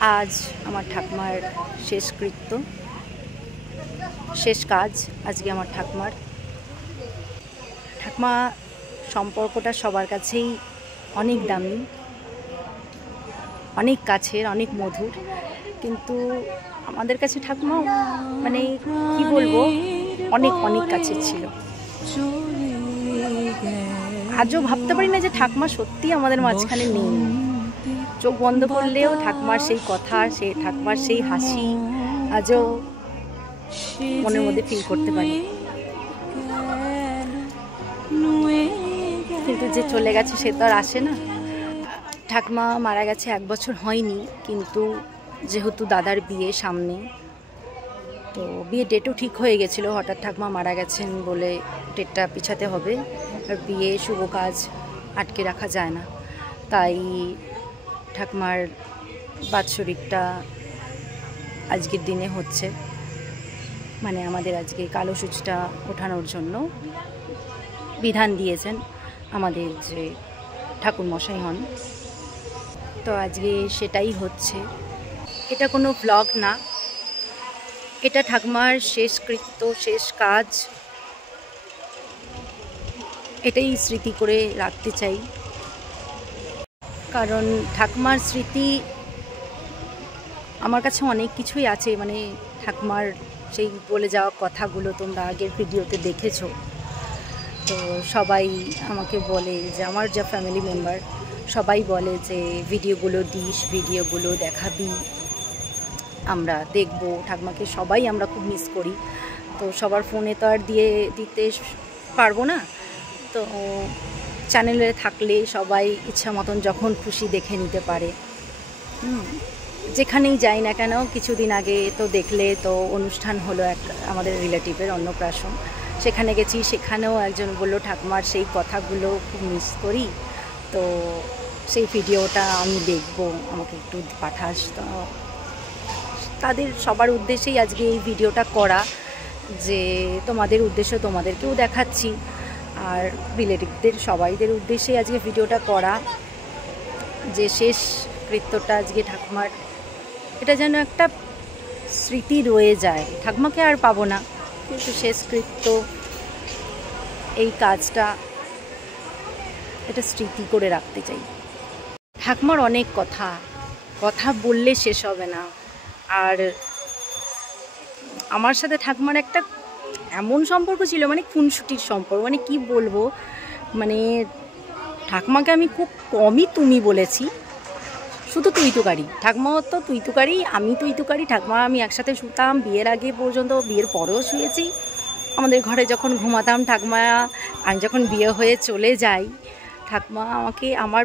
আজ আমার ঠাকুমার শেষকৃত্য, শেষ কাজ আজকে আমার ঠাকুমার। ঠাকুমা সম্পর্কটা সবার কাছেই অনেক দামি, অনেক কাছের, অনেক মধুর, কিন্তু আমাদের কাছে ঠাকুমা মানে কি বলবো, অনেক অনেক কাছের ছিল। আজও ভাবতে পারি না যে ঠাকুমা সত্যি আমাদের মাঝখানে নেই। চোখ বন্ধ করলেও ঠাকুমার সেই কথা, সেই ঠাকুমার সেই হাসি আজও মনের মধ্যে ফিল করতে পারি। কিন্তু যে চলে গেছে সে তো আর আসে না। ঠাকুমা মারা গেছে 1 বছর হয়নি, কিন্তু যেহেতু দাদার বিয়ে সামনে, তো বিয়ে ডেটও ঠিক হয়ে গেছিলো। হঠাৎ ঠাকুমা মারা গেছেন বলে ডেটটা পিছাতে হবে, আর বিয়ে শুভ কাজ আটকে রাখা যায় না। তাই ঠাকুমার বাৎসরিকটা আজকের দিনে হচ্ছে, মানে আমাদের আজকে কালো সূচটা ওঠানোর জন্য বিধান দিয়েছেন আমাদের যে ঠাকুর মশাই হন। তো আজকে সেটাই হচ্ছে। এটা কোনো ব্লগ না, এটা ঠাকুমার শেষকৃত্য, শেষ কাজ। এটাই স্মৃতি করে রাখতে চাই, কারণ ঠাকুমার স্মৃতি আমার কাছে অনেক কিছুই আছে। মানে ঠাকুমার সেই বলে যাওয়া কথাগুলো তোমরা আগের ভিডিওতে দেখেছো। তো সবাই আমাকে বলে যে, আমার যা ফ্যামিলি মেম্বার সবাই বলে যে ভিডিওগুলো দিস, ভিডিওগুলো দেখাবি, আমরা দেখব ঠাকুমাকে। সবাই আমরা খুব মিস করি, তো সবার ফোনে তো আর দিতে পারবো না। তো চ্যানেলে থাকলে সবাই ইচ্ছা মতন যখন খুশি দেখে নিতে পারে। যেখানেই যাই না কেন, কিছুদিন আগে তো দেখলে তো অনুষ্ঠান হলো এক আমাদের রিলেটিভের অন্নপ্রাশন, সেখানে গেছি। সেখানেও একজন বলল ঠাকুমার সেই কথাগুলো খুব মিস করি, তো সেই ভিডিওটা আমি দেখব, আমাকে একটু পাঠাস। তো তাদের সবার উদ্দেশ্যেই আজকে এই ভিডিওটা করা, যে তোমাদের উদ্দেশ্য তোমাদেরকেও দেখাচ্ছি, আর রিলেটিভদের সবাইদের উদ্দেশ্যেই আজকে ভিডিওটা করা, যে শেষ কৃত্যটা আজকে ঠাকুমার। এটা যেন একটা স্মৃতি রয়ে যায়। ঠাকুমাকে আর পাবো না, কিন্তু শেষকৃত্য এই কাজটা এটা স্মৃতি করে রাখতে চাই। ঠাকুমার অনেক কথা বললে শেষ হবে না। আর আমার সাথে ঠাকুমার একটা এমন সম্পর্ক ছিল, মানে খুনসুটির সম্পর্ক, মানে কি বলবো। মানে ঠাকুমাকে আমি খুব কমই তুমি বলেছি, শুধু তুই তুকারি। ঠাকুমা তো তুই তুকারি, আমি তুই তুকারি। ঠাকুমা আমি একসাথে শুতাম বিয়ের আগে পর্যন্ত, বিয়ের পরেও শুয়েছি। আমাদের ঘরে যখন ঘুমাতাম ঠাকুমা, আমি যখন বিয়ে হয়ে চলে যাই, ঠাকুমা আমাকে আমার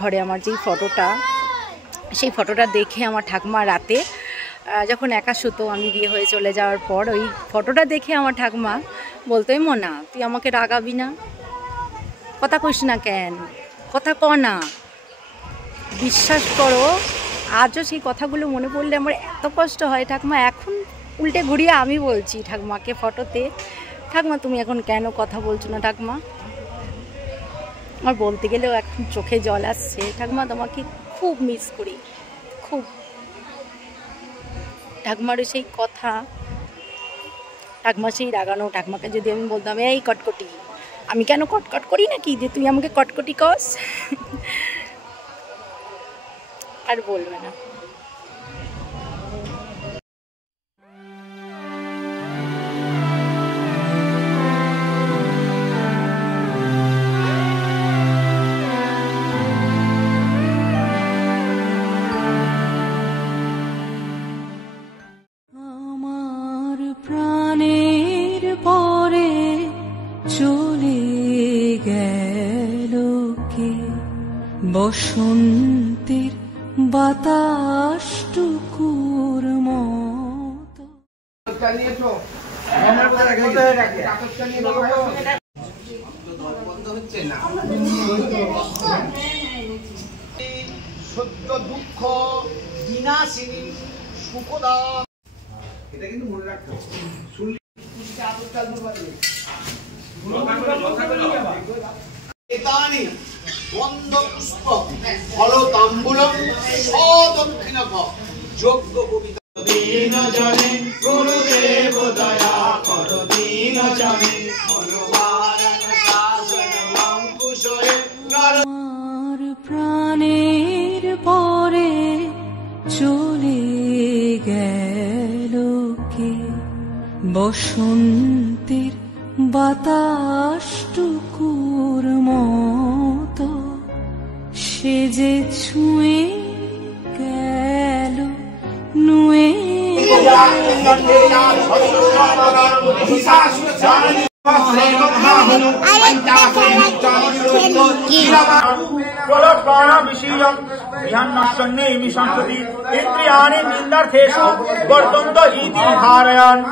ঘরে আমার যেই ফটোটা, সেই ফটোটা দেখে আমার ঠাকুমা রাতে যখন একা শুতো, আমি বিয়ে হয়ে চলে যাওয়ার পর ওই ফটোটা দেখে আমার ঠাকুমা বলতো, মোনা তুই আমাকে রাগাবি না, কথা কইস না কেন, কথা ক না। বিশ্বাস করো, আজও সেই কথাগুলো মনে পড়লে আমার এত কষ্ট হয়। ঠাকুমা এখন উল্টে ঘুরিয়ে আমি বলছি ঠাকুমাকে ফটোতে, ঠাকুমা তুমি এখন কেন কথা বলছো না ঠাকুমা। আমার বলতে গেলেও এখন চোখে জল আসছে। ঠাকুমা তোমাকে খুব মিস করি, খুব। ঠাকুমারও সেই কথা, ঠাকুমা সেই রাগানো। ঠাকুমাকে যদি আমি বলতাম, এই কটকটি, আমি কেন কটকট করি নাকি যে তুই আমাকে কটকটি কস, আর বলবে না। আমার প্রাণের পরে চলে গেল কে, বসন্তের বাতাসটুকুর মতো। সত্য দুঃখ বিনাশিনী সুখদা, এটা কিন্তু মনে রাখতে হবে। শুনলি আদর চাল এতানি বন্ধ পুষ্প ফলতাম তাম্বুলম সদক্ষিণক যোগ্য কবিতা দীন জনে গুরুদেব দয়া কর দীন জনে মনোবারণ শাসন অঙ্কুশরে আমার প্রাণের পরে চলে গেল কে বসন্তের বাতাসটুকুর মতো সে যে ছুঁয়ে গেল নুয়ে इंद्रियाणि निंदार्थेषु वर्तन्त इति धारयन्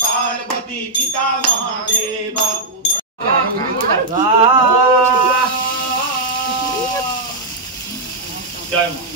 पार्वती पिता महादेव जय मां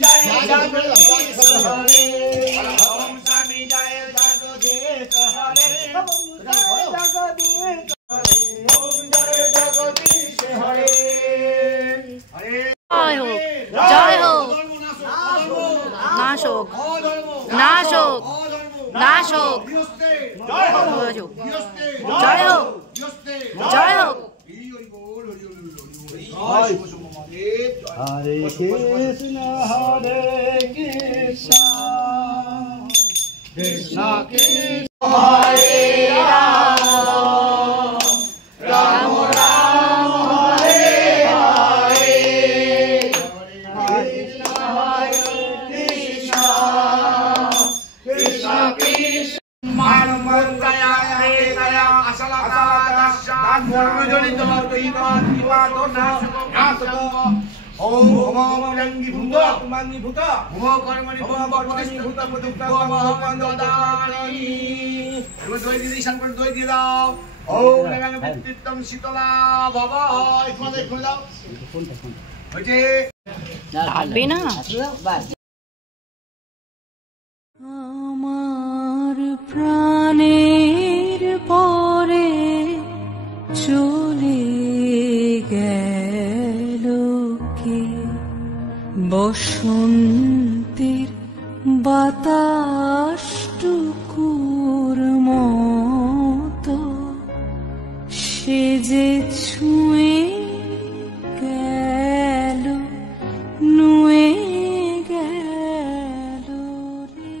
जय जगदीश हरे। নাশ হোক, নাশ হোক, নাশ হোক। জয় হোক, জয় হোক, জয় হোক। হরে কৃষ্ণ হরে কৃষ্ণ কৃষ্ণ কৃষ্ণ হরে রাম রাম রাম হরে হরে কৃষ্ণ হরে কৃষ্ণ কৃষ্ণ কৃষ্ণ মানবদয়া দয়া আসলতা দাস্যাৎ ধর্মজনিত বিবাদ নাশক ওম ওম রঙ্গি ভূত মাঙ্গি ভূত ভূ কর্মণি ভূত প্রতিষ্ঠা মহামন্দদানি এবার দই দিয়ে ঈশান করে দই দিয়ে দাও। ওম রঙ্গ বিদ্যুৎতম শীতলা বাবা এখানে খুলে দাও ওইটে লাগবে না। আমার প্রাণের পরে চলে গেল কে বসন্তের বাতাসটুকুর মতো সে যে ছুঁয়ে গেল নুয়ে গেল রে।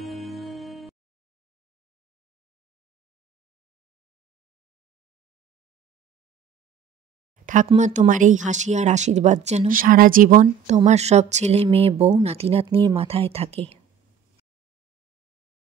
ঠাকুমা, তোমার এই হাসি আর আশীর্বাদ যেন সারা জীবন তোমার সব ছেলে মেয়ে বউ নাতি নাতনির মাথায় থাকে।